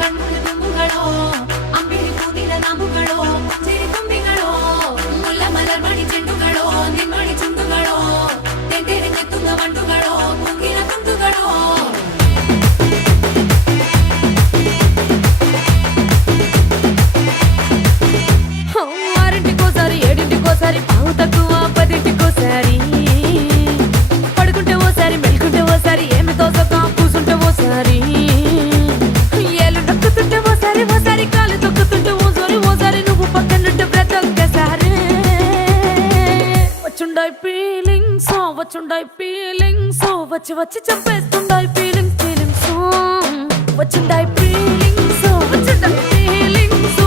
ಕಣ್ಮುಳ್ಳು ತುಂಬುಗಳೋ ಅಂಬಿಳಿ ಕೂದಿನ ನಾಮುಗಳೋ ಚಿರಿ ತುಂಬಿಗಳೋ ಮುಲ್ಲ ಮಲರ್ ಮಣಿ ಚೆಂಡುಗಳೋ ನಿಮ್ಮಣಿ ಚುಂಡುಗಳೋ ತೆಂಡೆರೆ ತುಂಗ ಮಂಡುಗಳೋ ಕುಂಗಿನ ತುಂಡುಗಳೋ ఆరింటికోసారి ఏడింటికోసారి పావు తక్కువ పదింటికోసారి పడుకుంటే ఓసారి మెలుకుంటే ఓసారి ఏమి తోసక కూసుంటే ఓసారి ఏలు నొక్కుతుంటే ఓసారి ఓసారి కాలు తొక్కుతుంటే ఓసారి నువ్వు పక్కనుంటే బ్రతొక్కసారి వచ్చుండాయి ఫీలింగ్స్ వచ్చి వచ్చి చంపేస్తుండాయి ఫీలింగ్స్ వచ్చిండాయి ఫీలింగ్స్ వచ్చిండాయి ఫీలింగ్స్